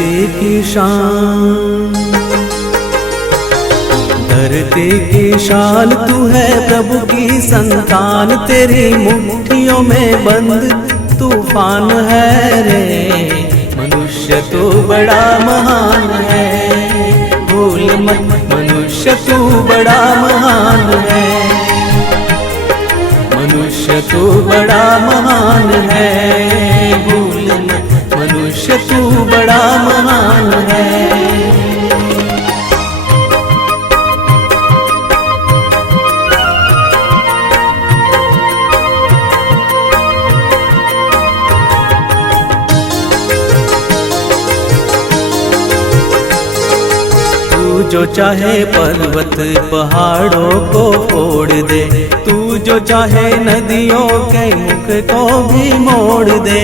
धरती की शान, धरती की शान तू है प्रभु की संतान, तेरी मुट्ठियों में बंद तूफान है रे। मनुष्य तू बड़ा महान है, भूल मत मनुष्य तू बड़ा महान है, मनुष्य तू बड़ा महान है, भूल मत मनुष्य तू बड़ा महान है। जो चाहे पर्वत पहाड़ों को फोड़ दे, तू जो चाहे नदियों के मुख को भी मोड़ दे।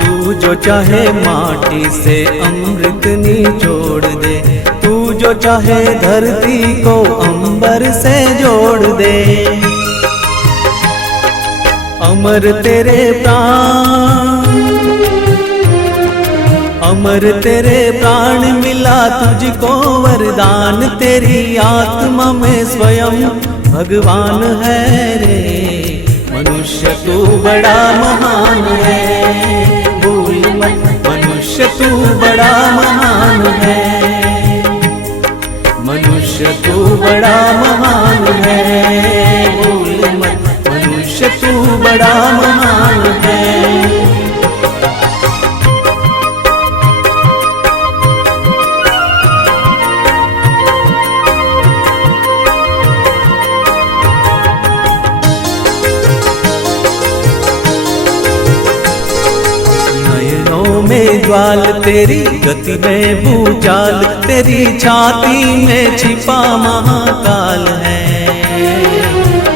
तू जो चाहे माटी से अमृत निचोड़ दे, तू जो चाहे धरती को अंबर से जोड़ दे। अमर तेरे प्राण, अमर तेरे प्राण मिला तुझको वरदान, तेरी आत्मा में स्वयं भगवान है रे। मनुष्य तू बड़ा महान है, भूल मत मनुष्य तू बड़ा महान है, मनुष्य तू बड़ा महान है, भूल मत मनुष्य तू बड़ा महान है। ज्वाल तेरी गति में भूचाल, तेरी छाती में छिपा महाकाल है।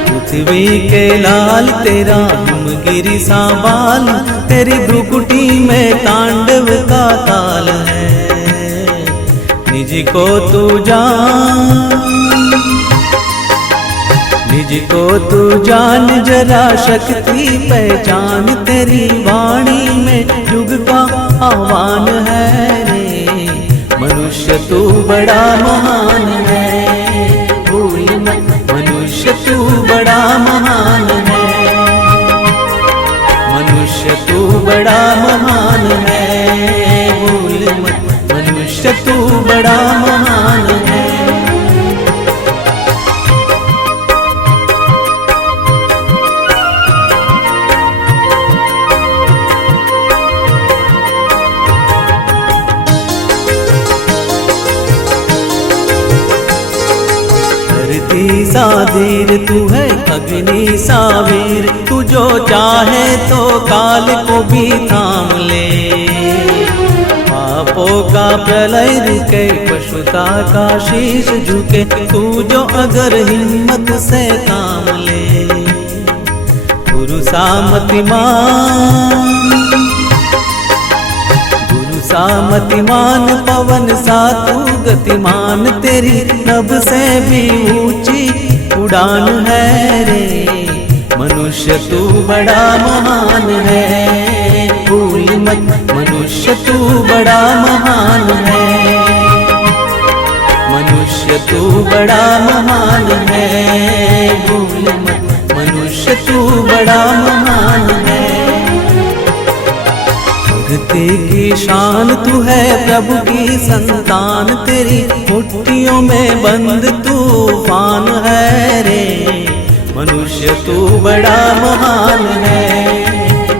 पृथ्वी के लाल तेरा हिमगिरी सा बाल, तेरी भ्रुकुटी में तांडव का ताल है। निज को तू जान, निज को तू जान जरा शक्ति पहचान, तेरी वाणी में युग का आह्वान है रे। मनुष्य तू बड़ा महान है, भूल मत मनुष्य तू बड़ा महान है, मनुष्य तू बड़ा महान है, भूल मत मनुष्य तू बड़ा महान है। सा धीर तू है अग्नि सा वीर, तू जो चाहे तो काल को भी थाम ले। पापों का प्रलय रुके, पशुता का शीश झुके, तू जो अगर हिम्मत से काम ले। गुरु सा मतिमान, गुरु सा मतिमान, पवन सा तू गतिमान, तेरी नभ से भी ऊंची उड़ान है रे। मनुष्य तू बड़ा महान है, भूल मत मनुष्य तू बड़ा महान है, मनुष्य तू बड़ा महान है, भूल मत मनुष्य तू बड़ा महान है। धरती की शान तू है प्रभु की संतान, तेरी मुट्ठियों में बंद तूफान है रे। मनुष्य तू बड़ा महान है,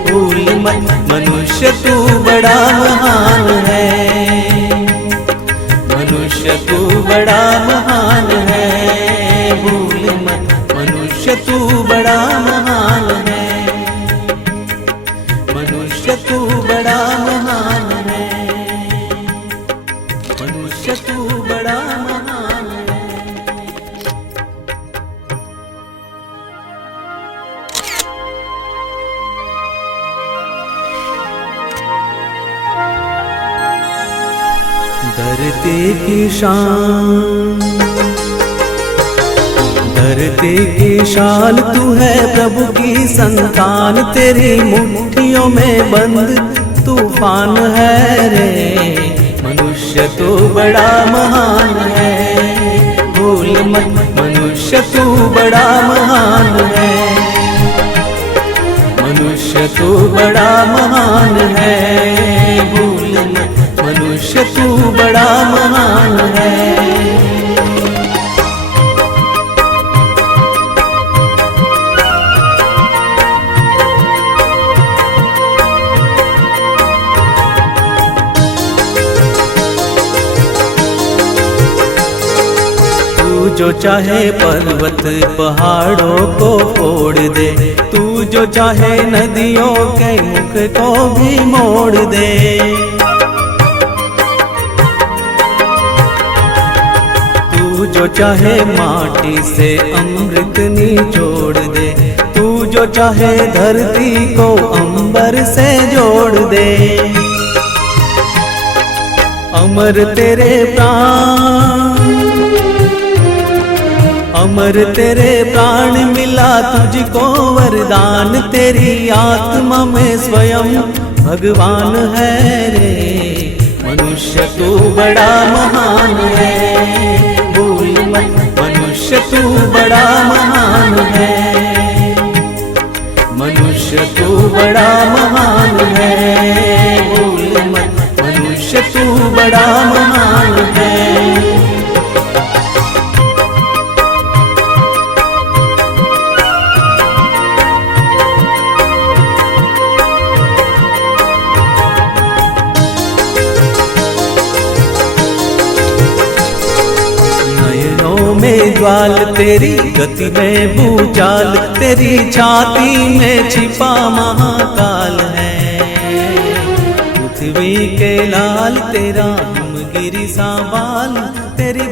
भूल मत मनुष्य तू बड़ा महान है, मनुष्य तू बड़ा महान है, भूल मत मनुष्य तू बड़ा महान है, मनुष्य तू बड़ा महान है, मनुष्य तू बड़ा महान है। धरती की शान, धरती की शान तू है, प्रभु की संतान, तेरी मुट्ठियों में बंद तूफान है रे। मनुष्य तू बड़ा महान है, भूल मत मनुष्य तू बड़ा महान है। मनुष्य तू बड़ा महान है, भूल मत मनुष्य तू बड़ा महान है। जो चाहे पर्वत पहाड़ों को फोड़ दे, तू जो चाहे नदियों के मुख को भी मोड़ दे। तू जो चाहे माटी से अमृत निचोड़ दे, तू जो चाहे धरती को अंबर से जोड़ दे। अमर तेरे प्राण, अमर तेरे प्राण मिला तुझको वरदान, तेरी आत्मा में स्वयं भगवान है रे। मनुष्य तू बड़ा महान है, भूल मत मनुष्य तू बड़ा महान है। मनुष्य तू बड़ा महान है, भूल मत मनुष्य तू बड़ा महान है। में ज्वाल तेरी गति में भूचाल, तेरी छाती में छिपा महाकाल है। पृथ्वी के लाल तेरा हिमगिरी सा बाल, तेरी